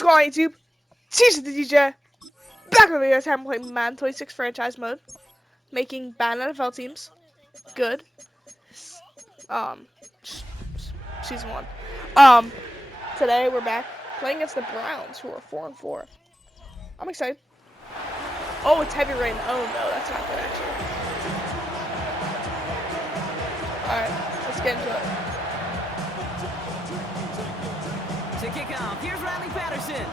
What's going on, YouTube? Teacher the DJ back with video time playing Madden 26 franchise mode, making bad NFL teams good. Um, season 1. Today we're back playing against the Browns, who are 4-4. I'm excited. Oh, it's heavy rain. Oh no, that's not good actually. All right, let's get into it. To kick off, here's Riley Patterson.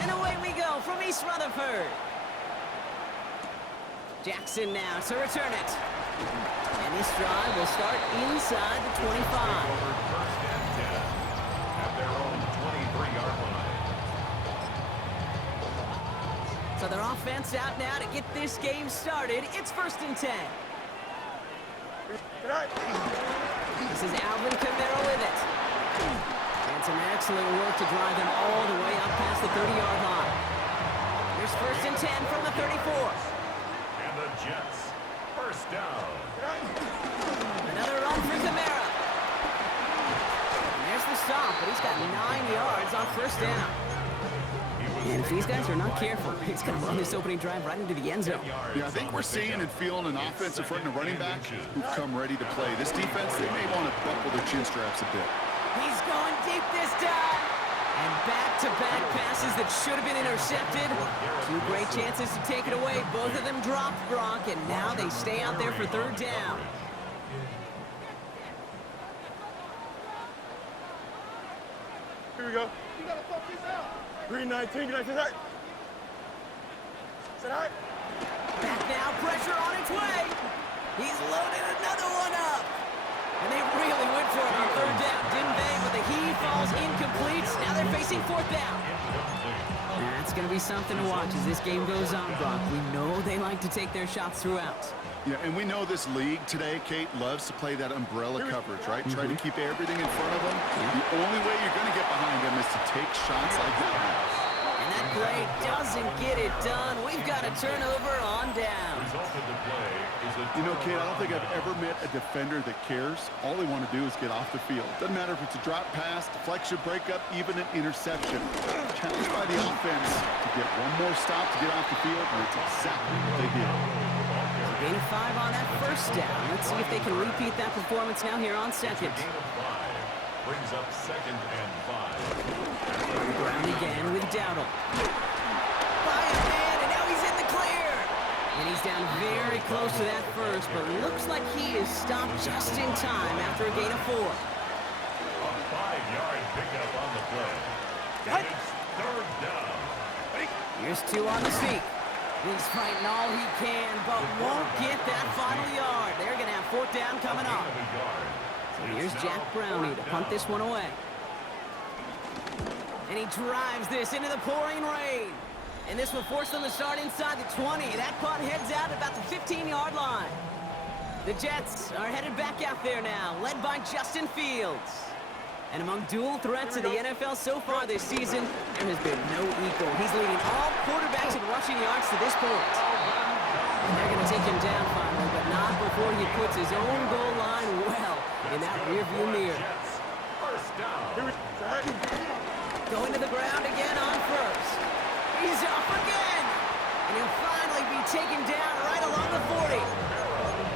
And away we go from East Rutherford. Jackson now to return it. And this drive will start inside the 25. First and 10 at their own 23-yard line. So their offense out now to get this game started. It's 1st and 10. This is Alvin Kamara with it. And some excellent work to drive them all the way up past the 30-yard line. Here's 1st and 10 from the 34. And the Jets, first down. Another run for Kamara. And there's the stop, but he's got 9 yards on 1st down. And if these guys are not careful, he's going to run this opening drive right into the end zone. Yeah, I think we're seeing and feeling an offensive front and a running back who've come ready to play. This defense, they may want to buckle their chin straps a bit. He's going deep this time. And back-to-back passes that should have been intercepted. 2 great chances to take it away. Both of them dropped, Brock, and now they stay out there for 3rd down. Here we go. You gotta fuck this out. 319, you like that? Is that all right? Back now, pressure on its way. He's loaded another one up. And they really went for it on 3rd down, didn't they? But the heave falls incomplete. Now they're facing 4th down. That's going to be something to watch as this game goes on, Brock. We know they like to take their shots throughout. Yeah, and we know this league today, Kate, loves to play that umbrella coverage, right? Try to keep everything in front of them. The only way you're going to get behind them is to take shots like that. And that play doesn't get it done. We've got a turnover on down. You know, Kate, I don't think I've ever met a defender that cares. All they want to do is get off the field. Doesn't matter if it's a drop pass, deflection, breakup, even an interception. Challenged by the offense to get one more stop to get off the field, and it's exactly what they did. Gain of 5 on that 1st down. Let's see if they can repeat that performance now here on 2nd. Brings up 2nd and 5. Ground again with Dowdle. By a man, and now he's in the clear. And he's down very close to that first, but looks like he is stopped just in time after a gain of 4. A 5-yard pickup on the play. It's 3rd down. Here's 2 on the sneak. He's fighting all he can, but won't get that final yard. They're going to have 4th down coming up. So here's Jack Brownie to punt this one away. And he drives this into the pouring rain. And this will force them to start inside the 20. That punt heads out at about the 15-yard line. The Jets are headed back out there now, led by Justin Fields. And among dual threats in the NFL so far this season, there has been no equal. He's leading all quarterbacks in rushing yards to this point. And they're going to take him down finally, but not before he puts his own goal line well in that rearview mirror. Going to the ground again on 1st. He's off again. And he'll finally be taken down right along the 40.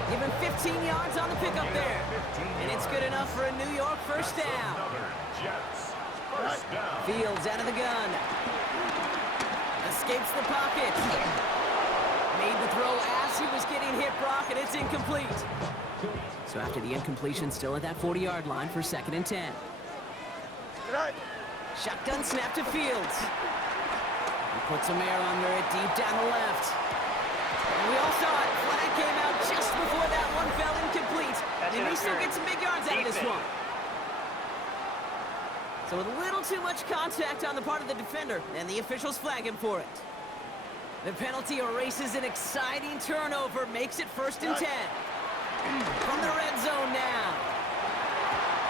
Give him 15 yards on the pickup there. And it's good enough for a New York 1st down. Fields out of the gun. Escapes the pocket. Made the throw as he was getting hit, Brock, and it's incomplete. So after the incompletion, still at that 40-yard line for 2nd and 10. Shotgun snap to Fields. He puts some air under it deep down the left. And we all saw it. Flag came out just before that one fell incomplete. And we still get some big yards out of this one. So a little too much contact on the part of the defender, and the officials flag him for it. The penalty erases an exciting turnover, makes it 1st and 10. From the red zone now.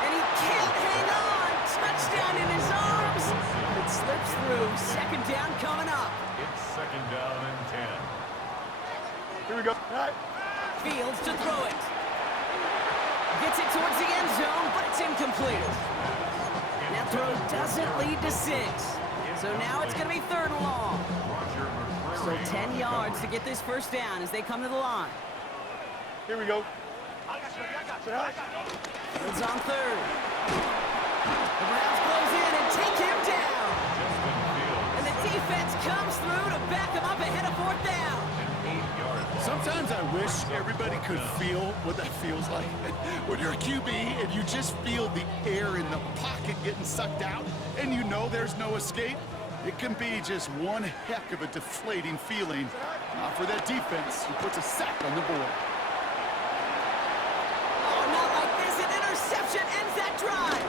And he can't hang on. Touchdown in his arms. It slips through. 2nd down coming up. It's 2nd down and 10. Here we go. Fields to throw it. Gets it towards the end zone, but it's incomplete. That throw doesn't lead to 6. So now it's going to be 3rd and long. Roger So McCreary. 10 yards to get this first down as they come to the line. Here we go. Fields on 3rd. The Browns close in and take him down. Justin Fields. And the defense comes through to back him up ahead of 4th down. An 8-yard loss. Sometimes I wish everybody could feel what that feels like. When you're a QB and you just feel the air in the pocket getting sucked out and you know there's no escape, it can be just one heck of a deflating feeling. Not for that defense who puts a sack on the board. Oh, not like this. An interception ends that drive.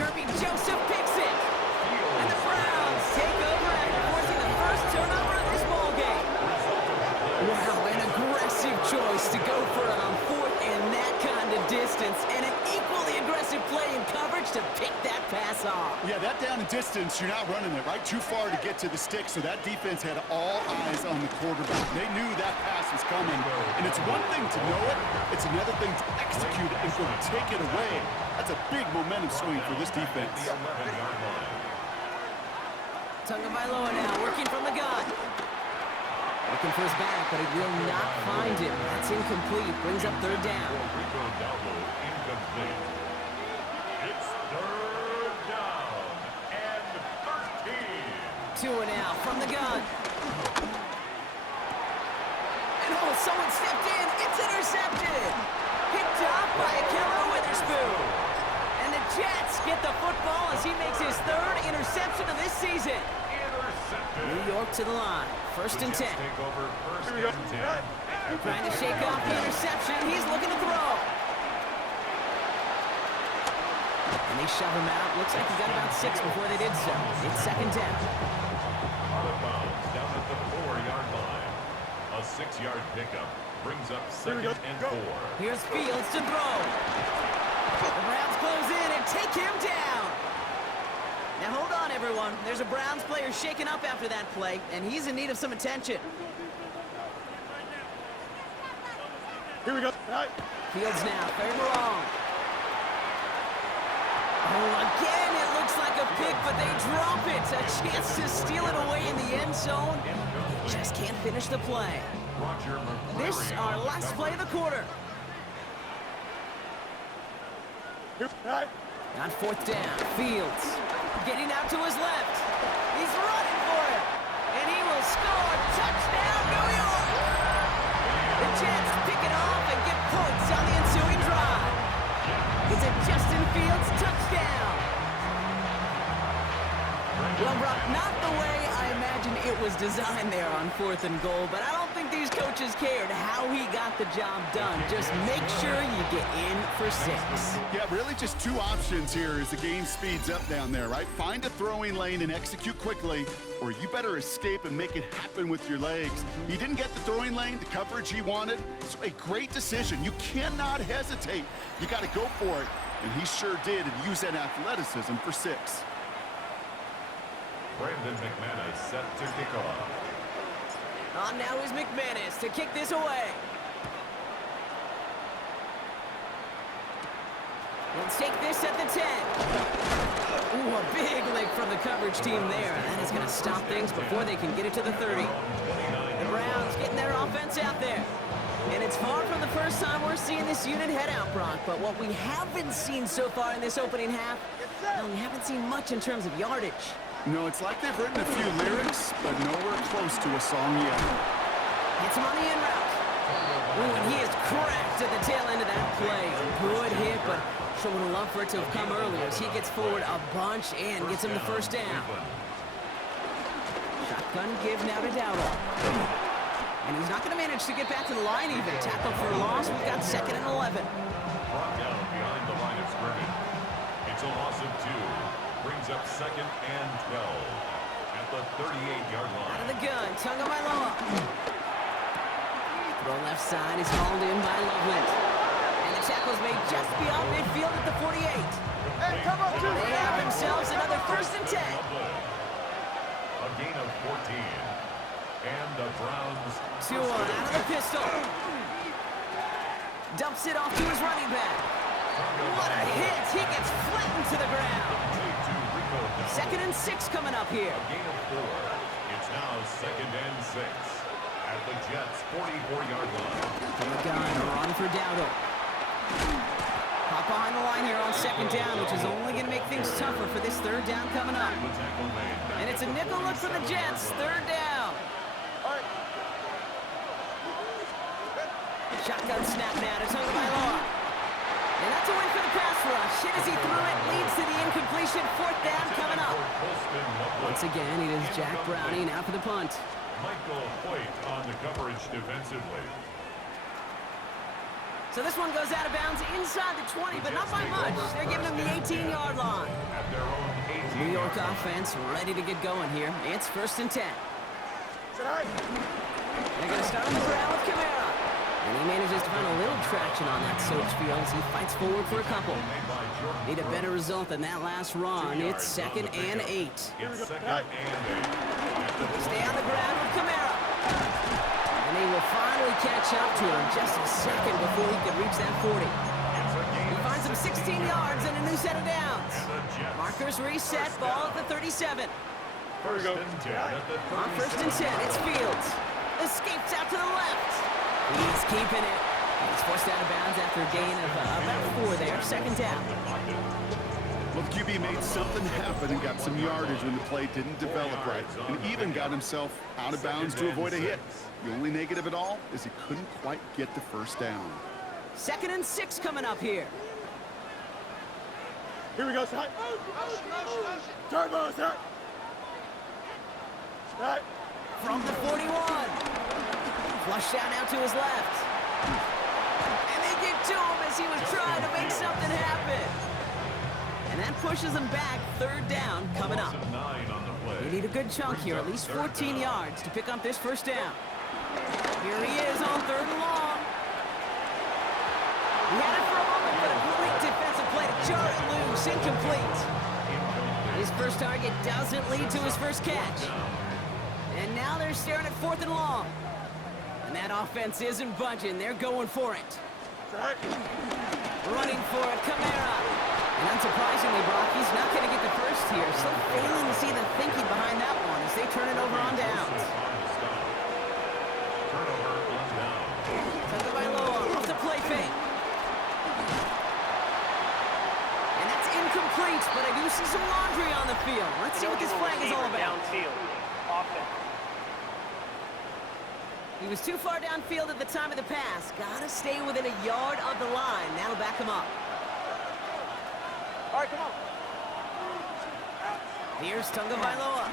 Kirby Joseph picks it. And the Browns take over after forcing the first turnover of this ball game. Wow, an aggressive choice to go for it on 4th and that kind of distance. And an equally aggressive play in coverage to pick that pass off. Yeah, that down and distance, you're not running it right too far to get to the stick, so that defense had all eyes on the quarterback. They knew that pass was coming, and it's one thing to know it, it's another thing to execute it and go take it away. That's a big momentum swing for this defense. 11-yard line. Tagovailoa now working from the gun. Looking for his back, but he will not find him. That's incomplete. Brings up 3rd down. Rico Dowdle incomplete. It's 3rd down and 13. Tua now from the gun. And oh, someone stepped in. It's intercepted. Picked off by Killer Witherspoon. And the Jets get the football as he makes his 3rd interception of this season. Intercepted. New York to the line. 1st and 10. Jets take over 1st and 10. Trying to shake off the interception. He's looking to throw. And they shove him out. Looks like he got about 6 before they did so. It's 2nd down. Out of bounds down at the 4-yard line. A 6-yard pickup brings up 2nd and 4. Here's Fields to throw. The Browns close in and take him down. Now hold on, everyone. There's a Browns player shaken up after that play, and he's in need of some attention. Here we go. Fields now, 3rd and long. Oh, again, it looks like a pick, but they drop it. A chance to steal it away in the end zone. They just can't finish the play. Roger McCreary. This, our last play of the quarter. On 4th down, Fields getting out to his left. He's running for it, and he will score. Touchdown, New York! The Jets pick it off and get points on the ensuing drive. It's a Justin Fields touchdown. Well, Brock, not the way I imagine it was designed there on 4th and goal, but I don't think these coaches cared how he got the job done. Just make sure you get in for 6. Yeah, really just 2 options here as the game speeds up down there, right? Find a throwing lane and execute quickly, or you better escape and make it happen with your legs. He didn't get the throwing lane, the coverage he wanted. So a great decision. You cannot hesitate. You got to go for it, and he sure did, and use that athleticism for 6. Brandon McManus set to kick off. On now is McManus to kick this away. Let's take this at the 10. Ooh, a big lick from the coverage team there. That is going to stop things before they can get it to the 30. The Browns getting their offense out there. And it's far from the first time we're seeing this unit head out, Brock. But what we haven't seen so far in this opening half, well, we haven't seen much in terms of yardage. No, it's like they've written a few lyrics, but nowhere close to a song yet. Hits him on the in route. Ooh, and he is cracked at the tail end of that play. Good hit, but sure would have loved for it to have come earlier as he gets forward a bunch and gets him the 1st down. Shotgun give now to Dowdle. And he's not going to manage to get back to the line even. Tackle for a loss. We've got 2nd and 11. Brought down behind the line of scrimmage. It's a loss of 2. Brings up 2nd and 12 at the 38-yard line. Out of the gun, Tagovailoa. Throw left side is hauled in by Loveland. And the tackle's made just beyond midfield at the 48. Hey, come on, dude. They have themselves another 1st and 10. A gain of 14. And the Browns. Tua out of the pistol. Dumps it off to his running back. What a hit! He gets flattened to the ground. Second and 6 coming up here. A gain of 4. It's now second and 6 at the Jets' 44-yard line. From the gun, run for Dowdle. Hop behind the line here on second down, which is only going to make things tougher for this third down coming up. The tackle made. And it's a nickel look for the Jets, third down. Shotgun snap now to Tagovailoa. And that's a win for the pass rush. Hit as he threw it, leads to the incompletion. Fourth down coming up. Once again, it is Jack Browning out for the punt. Michael Hoyt on the coverage defensively. So this one goes out of bounds inside the 20, but not by much. They're giving him the 18-yard line. At their own 18. New York offense ready to get going here. It's first and 10. They're going to start on the ground with Kamara. And he manages to find a little traction on that search field as he fights forward for a couple. Need a better result than that last run. It's second and 8. It's second and 8. Stay on the ground with Kamara. And he will finally catch up to him just a second before he can reach that 40. He finds him 16 yards and a new set of downs. Markers reset, ball at the 37. First and 10 at the 37. On first and 10, it's Fields. Escapes out to the left. He's keeping it. He's forced out of bounds after a gain of about 4 there. Second down. Well, the QB made something happen and got some yardage when the play didn't develop right, and even got himself out of bounds to avoid a hit. The only negative at all is he couldn't quite get the first down. Second and 6 coming up here. Here we go, Side. Turbo, sir. Side. From the 41. Flushed out now to his left. And they get to him as he was trying to make something happen. And that pushes him back. Third down coming up. They need a good chunk here, at least 14 yards to pick up this first down. Here he is on third and long. He had it for a moment, but a great defensive play to jar it loose. Incomplete. His first target doesn't lead to his first catch. And now they're staring at fourth and long. And that offense isn't budging. They're going for it. Running for it, Kamara. And unsurprisingly, Brock, he's not going to get the first here. Still failing to see the thinking behind that one as they turn it over on downs. Tagovailoa off the play fake. And that's incomplete, but I do see some laundry on the field. Let's see what this flag is all about. He was too far downfield at the time of the pass. Gotta stay within a yard of the line. That'll back him up. All right, come on. Here's Tagovailoa.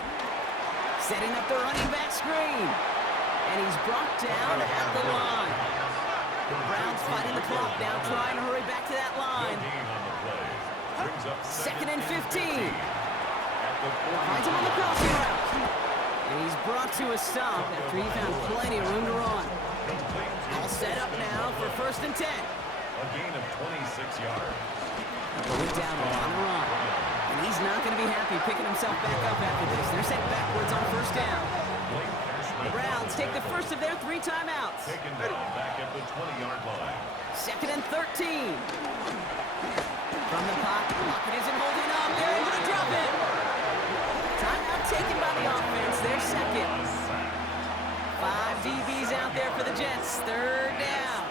Setting up the running back screen. And he's brought down at the line. The Browns fighting the clock now, trying to hurry back to that line. Second and 15. Finds him on the crossing route. And he's brought to a stop after he found plenty of room to run. All set up now for first and 10. A gain of 26 yards. Going down on the run. And he's not going to be happy picking himself back up after this. They're sent backwards on first down. The Browns take the first of their 3 timeouts. Taken down back at the 20-yard line. Second and 13. From the pocket isn't holding up. They're able to drop it. Timeout taken by the offense. Their second. 5 DBs out there for the Jets. Third down.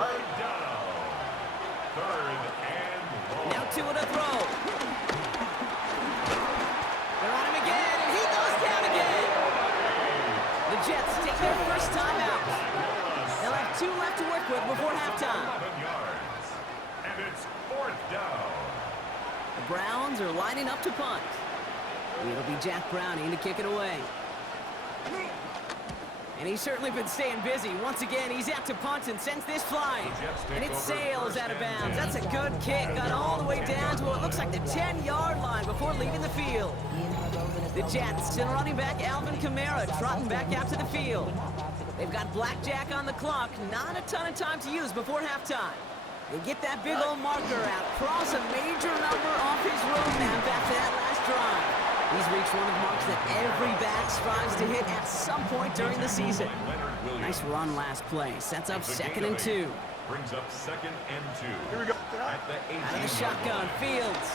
Third down. Third and long. Now 2 to throw. They're on him again, and he goes down again. The Jets take their first timeout. They'll have 2 left to work with before halftime. 11 yards. And it's fourth down. The Browns are lining up to punt. It'll be Jack Browning to kick it away. And he's certainly been staying busy. Once again, he's out to punt and sends this flying. And it sails out of bounds. That's a good kick. Got all the way down to what looks like the 10-yard line before leaving the field. The Jets and running back Alvin Kamara trotting back out to the field. They've got blackjack on the clock. Not a ton of time to use before halftime. They get that big old marker out. Cross a major number off his roadmap after that last drive. He's reached one of the marks that every back strives to hit at some point during the season. Nice run last play. Sets up second and 2. Brings up second and 2. Here we go. At the 18. Out of the shotgun, Fields.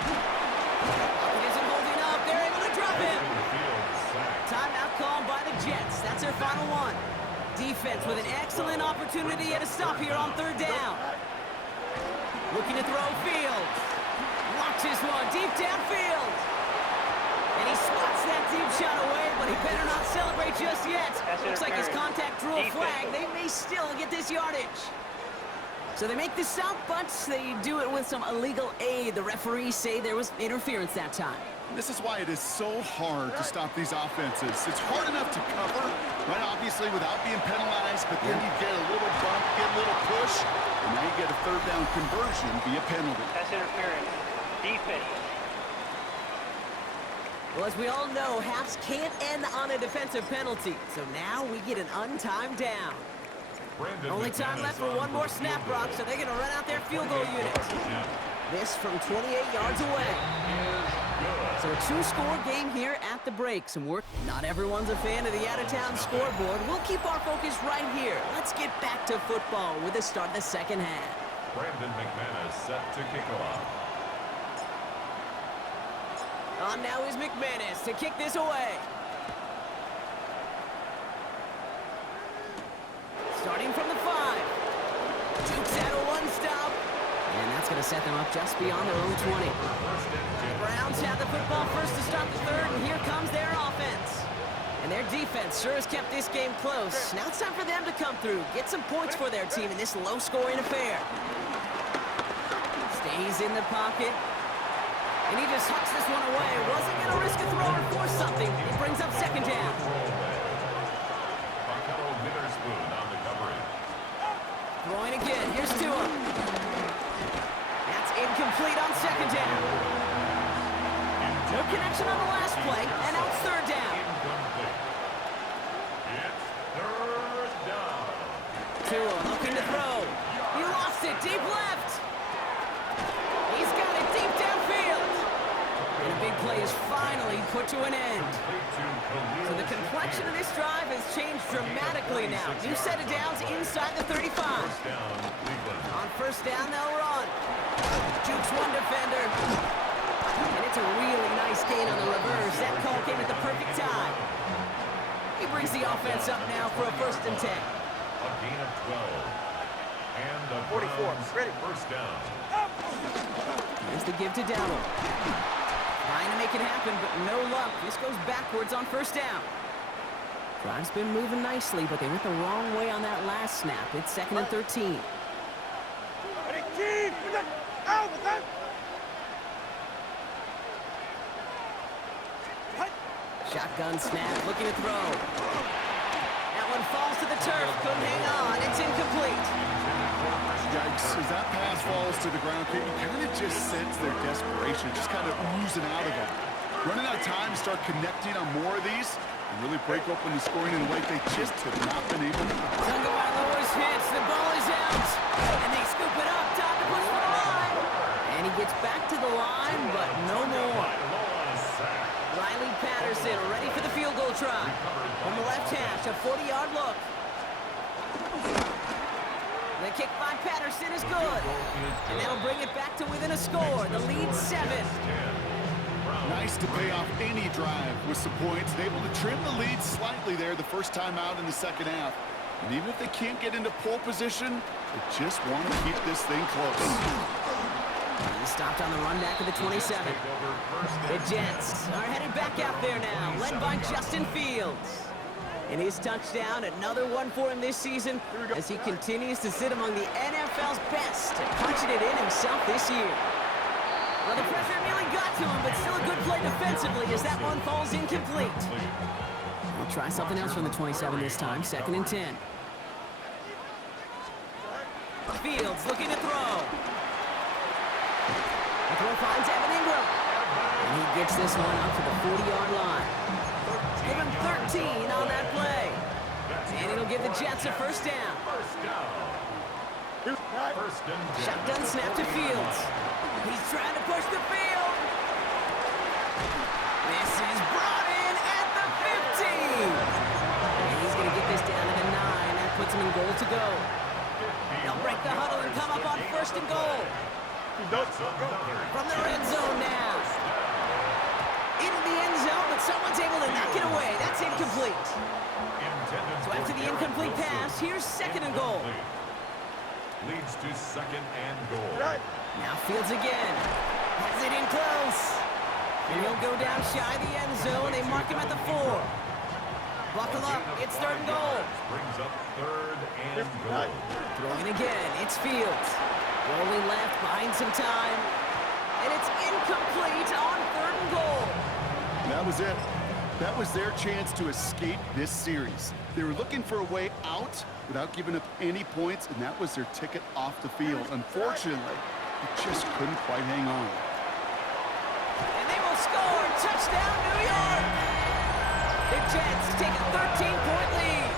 It isn't holding up. defense with an excellent opportunity at a stop here on third down. Looking to throw Fields. Launches one deep downfield. And he swats that deep shot away, but he better not celebrate just yet. Looks like his contact drew a flag. They may still get this yardage. So they make the stop, but they do it with some illegal aid. The referees say there was interference that time. This is why it is so hard to stop these offenses. It's hard enough to cover, right, obviously, without being penalized, but then you get a little bump, get a little push, and now you get a third down conversion via penalty. That's interference. Defense. Well, as we all know, halves can't end on a defensive penalty. So now we get an untimed down. Only time left for one more snap, Brock, so they're going to run out their field goal unit. This from 28 yards away. So a two-score game here at the break. Some work. Not everyone's a fan of the out-of-town scoreboard. We'll keep our focus right here. Let's get back to football with the start of the second half. Brandon McManus set to kick off. On now is McManus to kick this away. Starting from the 5. Jukes out a one-stop. And that's going to set them up just beyond their own 20. The Browns have the football first to start the third, and here comes their offense. And their defense sure has kept this game close. Now it's time for them to come through, get some points for their team in this low-scoring affair. Stays in the pocket. And he just hucks this one away. Wasn't going to risk a throw or force something. It brings up second down. Throwing again. Here's Tua. That's incomplete on second down. No connection on the last play, and now it's third down. It's third down. Tua looking to throw. He lost it deep left. He's got it deep downfield. And a big play is finally put to an end. So the complexion of this drive has changed dramatically now. New set of downs inside the 35. On first down, they'll run. Jukes one defender. And it's a really nice gain on the reverse. That call came at the perfect time. He brings the offense up now for a 1st and 10. A gain of 12. And the 44. Ready. First down. Here's the give to Dowdle. Trying to make it happen, but no luck. This goes backwards on first down. Drive's been moving nicely, but they went the wrong way on that last snap. It's 2nd and 13. Ready, team. Out with that. Shotgun snap, looking to throw. That one falls to the turf. Couldn't hang on. It's incomplete. Yikes, as that pass falls to the ground, you kind of just sense their desperation, just kind of oozing out of them. Running out of time to start connecting on more of these and really break open the scoring in a way they just have not been able to. Tagovailoa's hits, the ball is out, and they scoop it up, top to push for the line. And he gets back to the line, but no more. Riley Patterson ready for the field goal try. From the left hash, a 40-yard look. The kick by Patterson is good. And that'll bring it back to within a score. The lead 7. Nice to pay off any drive with some points. And able to trim the lead slightly there the first time out in the second half. And even if they can't get into pole position, they just want to keep this thing close. He stopped on the run back of the 27. The Jets are headed back out there now, led by Justin Fields. And his touchdown, another one for him this season, as he continues to sit among the NFL's best, punching it in himself this year. Well, the pressure nearly got to him, but still a good play defensively as that one falls incomplete. We'll try something else from the 27 this time, 2nd and 10. Fields looking to throw. The throw finds Evan Ingram. And he gets this one up to the 40-yard line. Give him 13 on that play. And it'll give the Jets a first down. Shotgun snap to Fields. He's trying to push the field. This is brought in at the 15. And he's going to get this down to the 9. That puts him in goal to go. They'll break the huddle and come up on 1st and goal. From the red zone now. Into the end zone, but someone's able to knock it away. That's incomplete. So after the incomplete incomplete pass. Here's second and goal. Leads to second and goal. Now Fields again. Has it in close. And he'll go down shy of the end zone. They mark him at the 4. Buckle up. It's third and goal. Brings up third and goal. Throwing again. It's Fields. Rolling left, buying some time. And it's incomplete on third and goal. That was it. That was their chance to escape this series. They were looking for a way out without giving up any points, and that was their ticket off the field. Unfortunately, they just couldn't quite hang on. And they will score. Touchdown, New York. The Jets take a 13-point lead.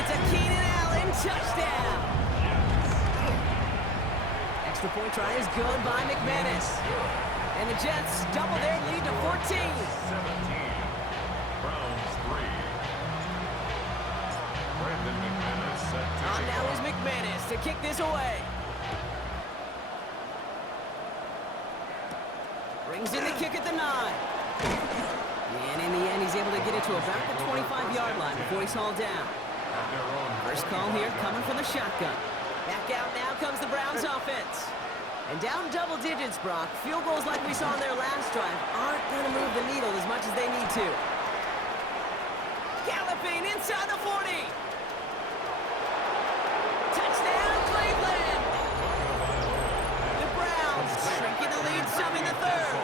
It's a Keenan Allen touchdown. Extra point try is good by McManus. And the Jets double their lead to 14. 17. Browns 3. Brandon McManus set to On now is McManus to kick this away. Brings in the kick at the 9. And in the end, he's able to get it to about the 25-yard line before he's hauled down. First call here coming from the shotgun. Back out now comes the Browns offense. And down double digits, Brock. Field goals like we saw in their last drive aren't going to move the needle as much as they need to. Galloping inside the 40. Touchdown, Cleveland. The Browns shrinking the lead some in the third.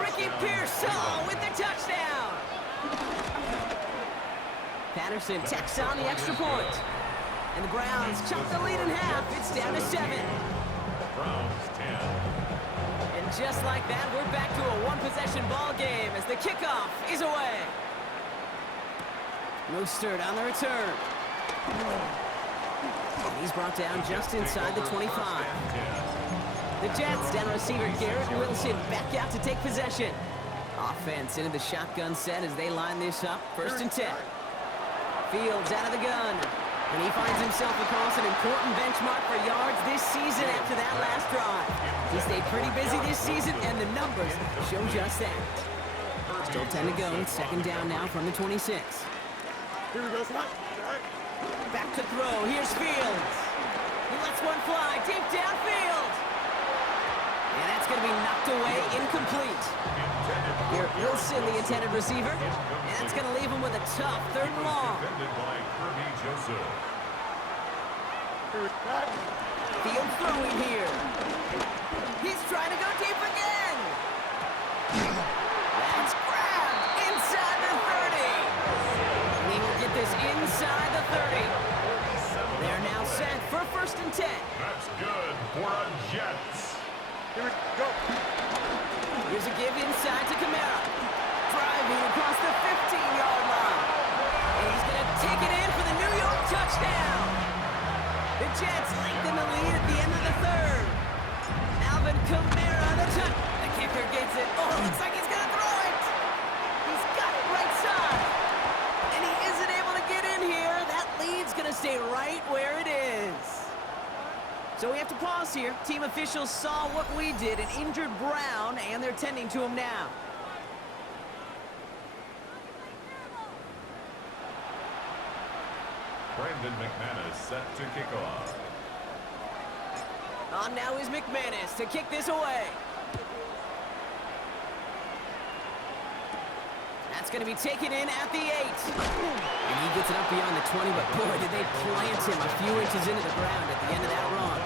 Ricky Pearsall with the touchdown. Patterson tacks on the extra point. And the Browns chop the lead in half. It's down to 7. Browns 10. And just like that, we're back to a one-possession ball game as the kickoff is away. Mostert on the return. And he's brought down just inside the 25. The Jets down receiver Garrett Wilson back out to take possession. Offense into the shotgun set as they line this up. First and 10. Fields out of the gun. And he finds himself across an important benchmark for yards this season after that last drive. He stayed pretty busy this season, and the numbers show just that. Still 10 to go. Second down now from the 26. Here we go. Back to throw. Here's Fields. He lets one fly deep downfield. And that's going to be knocked away, incomplete. Garrett Wilson, the intended receiver. And that's going to leave him with a tough third and long. Defended by Kirby Joseph. Field throwing here. He's trying to go deep again. That's grabbed inside the 30. He will get this inside the 30. They're now set for first and 10. That's good for a Jets. Here we go. Here's a give inside to Kamara. Driving across the 15-yard line. And he's going to take it in for the New York touchdown. The Jets lengthen the lead at the end of the third. Alvin Kamara, the kicker gets it. Oh, looks like he's going to throw it. He's got it right side. And he isn't able to get in here. That lead's going to stay right where it is. So we have to pause here. Team officials saw what we did, an injured Brown, and they're tending to him now. Brandon McManus set to kick off. On now is McManus to kick this away. That's going to be taken in at the 8. And he gets it up beyond the 20, but boy, did they plant him a few inches into the ground at the end of that run.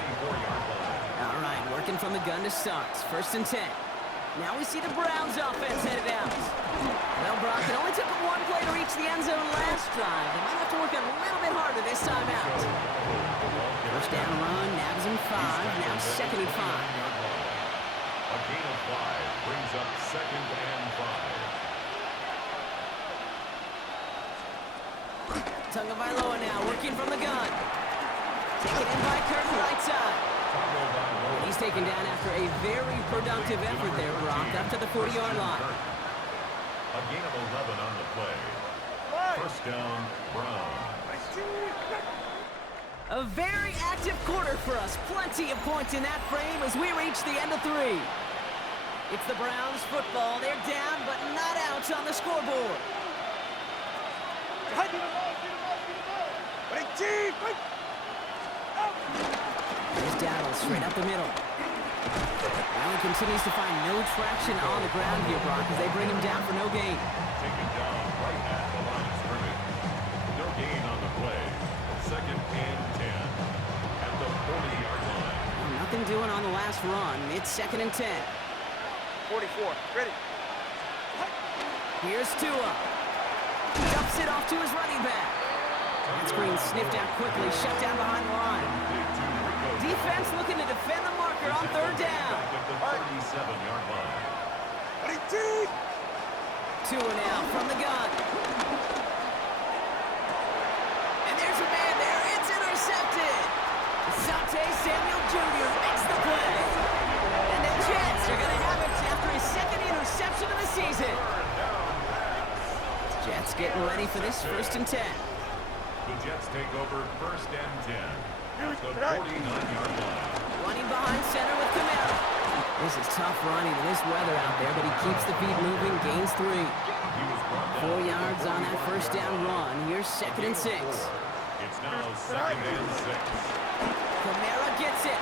All right, working from the gun to start. First and 10. Now we see the Browns offense headed out. Well, Brock, it only took them one play to reach the end zone last drive. They might have to work a little bit harder this time out. First down run, nabs him 5, now second and 5. A gain of 5 brings up second and 5. Tagovailoa now working from the gun. Taken in by Curtin right side. He's taken down after a very productive effort there, Brock, up to the 40-yard line. A gain of 11 on the play. First down, Brown. A very active quarter for us. Plenty of points in that frame as we reach the end of 3. It's the Browns football. They're down, but not out on the scoreboard. Here's Dowdle straight up the middle. Allen continues to find no traction on the ground here, Brock, as they bring him down for no gain. Taken down right at the line of scrimmage. No gain on the play. Second and 10 at the 40-yard line. Well, nothing doing on the last run. It's second and 10. 44. Ready. Here's Tua. Dumps it off to his running back. That screen sniffed out quickly, shut down behind the line. Defense looking to defend the marker on third down. At the 37-yard line. Tua now from the gun. And there's a man there. It's intercepted. Sante Samuel Jr. makes the play. And the Jets are going to have it after his second interception of the season. Jets getting ready for this first and 10. The Jets take over first and 10 at the 49-yard line. Running behind center with Camara. This is tough running in this weather out there, but he keeps the feet moving, gains 3. He was brought down 4 yards on that first down run. Here's second and 6. It's now second and 6. Camara gets it.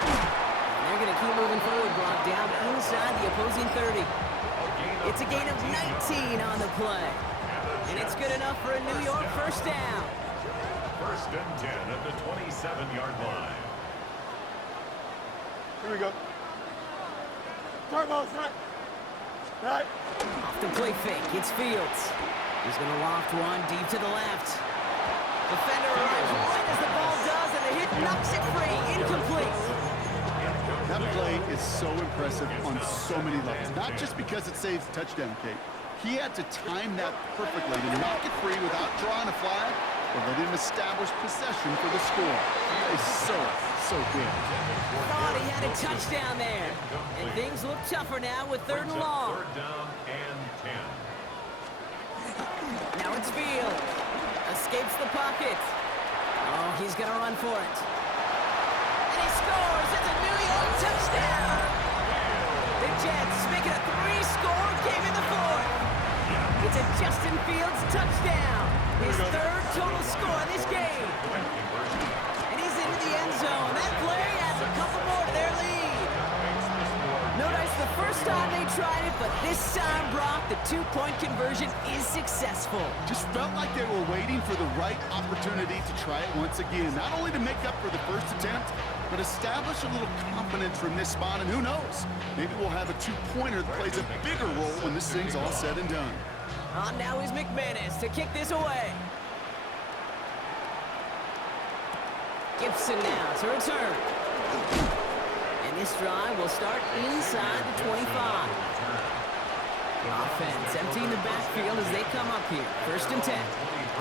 And they're going to keep moving forward, Brock, down inside the opposing 30. It's a gain of 19 on the play. And it's good enough for a New York first down. First and 10 at the 27-yard line. Here we go. Turbo, right. Right. Off the play fake, it's Fields. He's going to loft one deep to the left. Defender arrives right as the ball does, and the hit knocks it free. Incomplete. That play is so impressive on so many levels. Not just because it saves a touchdown, Kate. He had to time that perfectly to knock it free without drawing a flag or let him establish possession for the score. That is so good. Thought he had a touchdown there. And things look tougher now with third and long. Third down and 10. Now it's Field. Escapes the pocket. Oh, he's going to run for it. And he scores. It's a New York touchdown. The Jets make it a 3-score game in the fourth. It's a Justin Fields touchdown. His third total score in this game. And he's into the end zone. That play adds a couple more to their lead. Notice the first time they tried it, but this time, Brock, the 2-point conversion is successful. Just felt like they were waiting for the right opportunity to try it once again. Not only to make up for the first attempt, but establish a little confidence from this spot. And who knows, maybe we'll have a 2-pointer that plays a bigger role when this thing's all said and done. On now is McManus to kick this away. Gibson now to return. And this drive will start inside the 25. Offense emptying the backfield as they come up here. First and 10.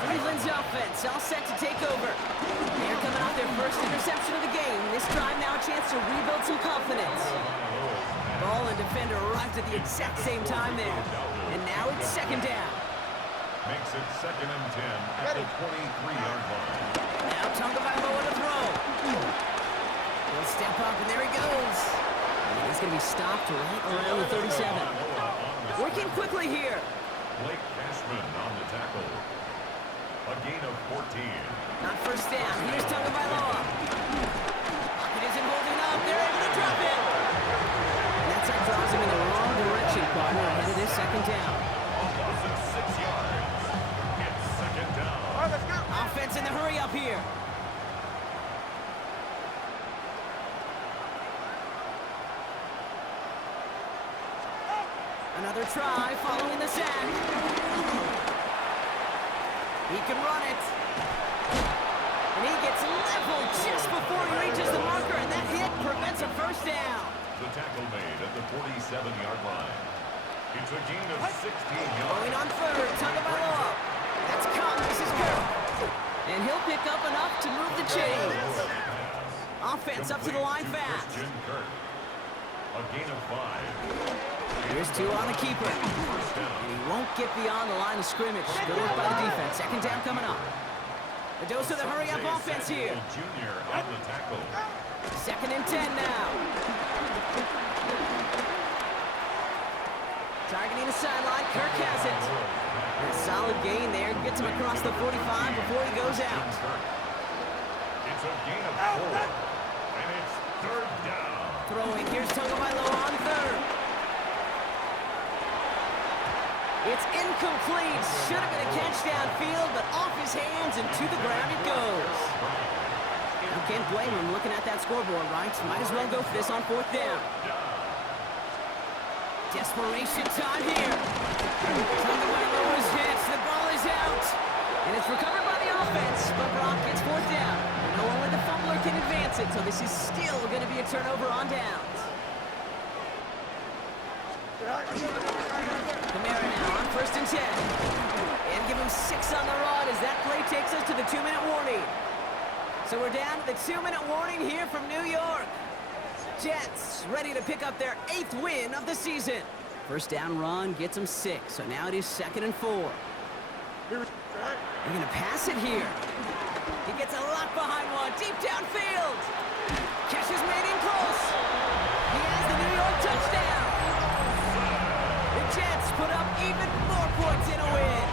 Cleveland's offense all set to take over. They're coming off their first interception of the game. This drive now a chance to rebuild some confidence. Ball and defender arrived at the exact same time there. And now it's second down. Makes it second and 10 at the 23-yard line. Now Tagovailoa to throw. He'll step up, and there he goes. And he's going to be stopped right around the 37. Working quickly here. Blake Cashman on the tackle. A gain of 14. Not first down. Here's Tagovailoa. It isn't holding up. They're able to drop it. And that time draws him in the wrong direction, partner, ahead of this second down. A loss of 6 yards. It's second down. All right, let's go. Offense in the hurry up here. Another try following the sack. He can run it. And he gets leveled just before he reaches the marker, and that hit prevents a first down. The tackle made at the 47-yard line. It's a gain of 16 yards. Going on third, Tagovailoa. That's come, this is Kirk. And he'll pick up enough to move the chains. Offense up to the line fast. Christian Kirk. A gain of 5. Here's two on the keeper. And he won't get beyond the line of scrimmage. Good work by the defense. Second down coming up. The dose of the hurry-up offense here. Junior on the tackle. Second and 10 now. Targeting the sideline. Kirk has it. A solid gain there. Gets him across the 45 before he goes out. It's a gain of 4. And it's third down. Throwing. Here's Tagovailoa on third. It's incomplete. Should have been a catch downfield, but off his hands and to the ground it goes. You can't blame him looking at that scoreboard, right? Might as well go for this on fourth down. Desperation time here. Tagovailoa's hits. The ball is out. And it's recovered by the offense, but Brock gets fourth down. No one with the fumbler can advance it, so this is still going to be a turnover on downs. Kamara now on 1st and 10. And give him 6 on the rod as that play takes us to the 2-minute warning. So we're down to the 2-minute warning here from New York. Jets ready to pick up their 8th win of the season. First down run gets them 6, so now it is 2nd and 4. They're going to pass it here. He gets a lot behind one, deep downfield. Catch is made in close. He has the New York touchdown. The Jets put up even more points in a win.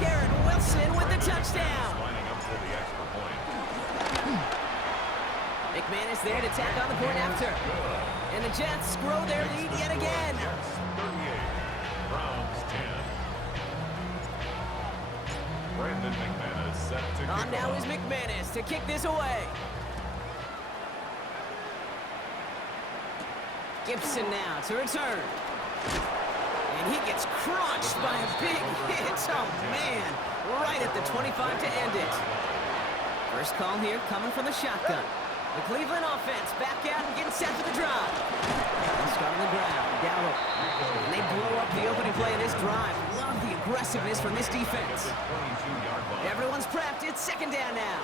Garrett Wilson with the touchdown. Lining up for the extra point. McManus there to tack on the point after. And the Jets grow their lead yet again. 38. Browns 10. Brandon McManus set to kick On now off. is McManus to kick this away. Gibson now to return. And he gets crunched by a big hit. Oh, man. Right at the 25 to end it. First call here coming from the shotgun. The Cleveland offense back out and getting set for the drive. They'll start on the ground. Dowdle. And they blow up the opening play of this drive. Love the aggressiveness from this defense. 22-yard line. Everyone's prepped. It's 2nd down now.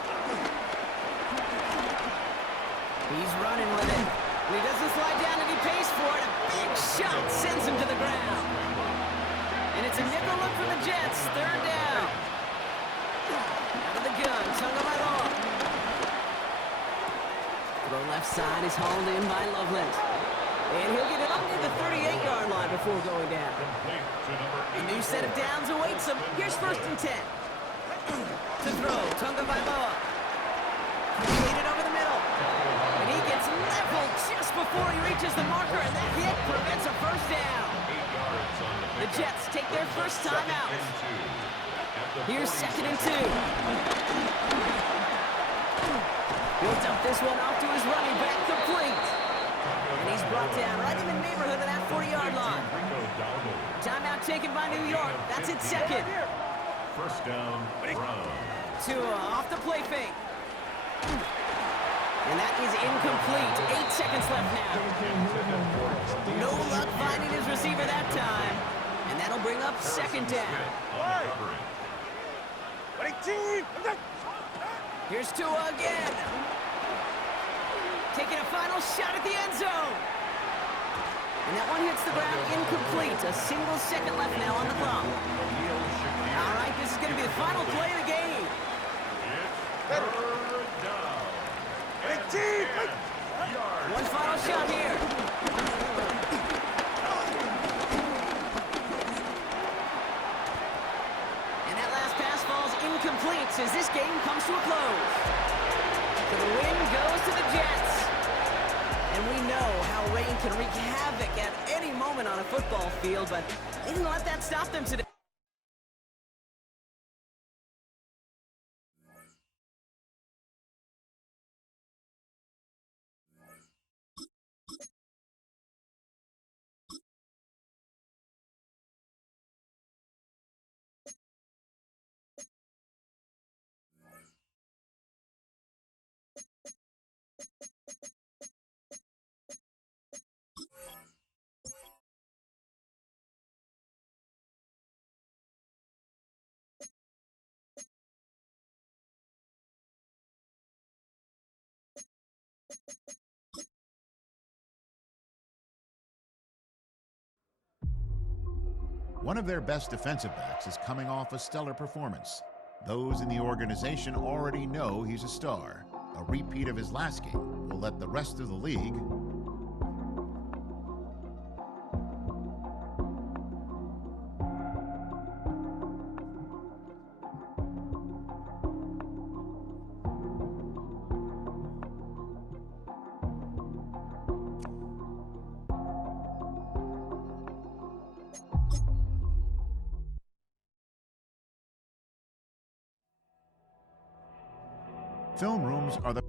He's running with it. And he doesn't slide down and he pays for it. A big shot sends him to the ground. And it's a nickel look for the Jets. 3rd down. Out of the gun. Tagovailoa. Throw left side is hauled in by Loveland. And he'll get it up near the 38-yard line before going down. Complete to number A new set of downs awaits him. Here's 1st and 10. To throw, Tagovailoa. Hit it over the middle. And he gets leveled just before he reaches the marker, and that hit prevents a first down. 8 yards on the The Jets take their first time out. Here's 2nd and 2. He'll dump this one off to his running back, complete. And he's brought down right in the neighborhood of that 40-yard line. Timeout taken by New York. That's its 2nd. First down, Browns. Tua off the play fake. And that is incomplete. 8 seconds left now. No luck finding his receiver that time. And that'll bring up 2nd down. Here's Tua again. Taking a final shot at the end zone. And that one hits the ground incomplete. A single second left now on the clock. All right, this is going to be the final play of the game. One final shot here. And that last pass falls incomplete as this game comes to a close. So the win goes to the Jets. And we know how rain can wreak havoc at any moment on a football field, but they didn't let that stop them today. One of their best defensive backs is coming off a stellar performance. Those in the organization already know he's a star. A repeat of his last game will let the rest of the league Film rooms are the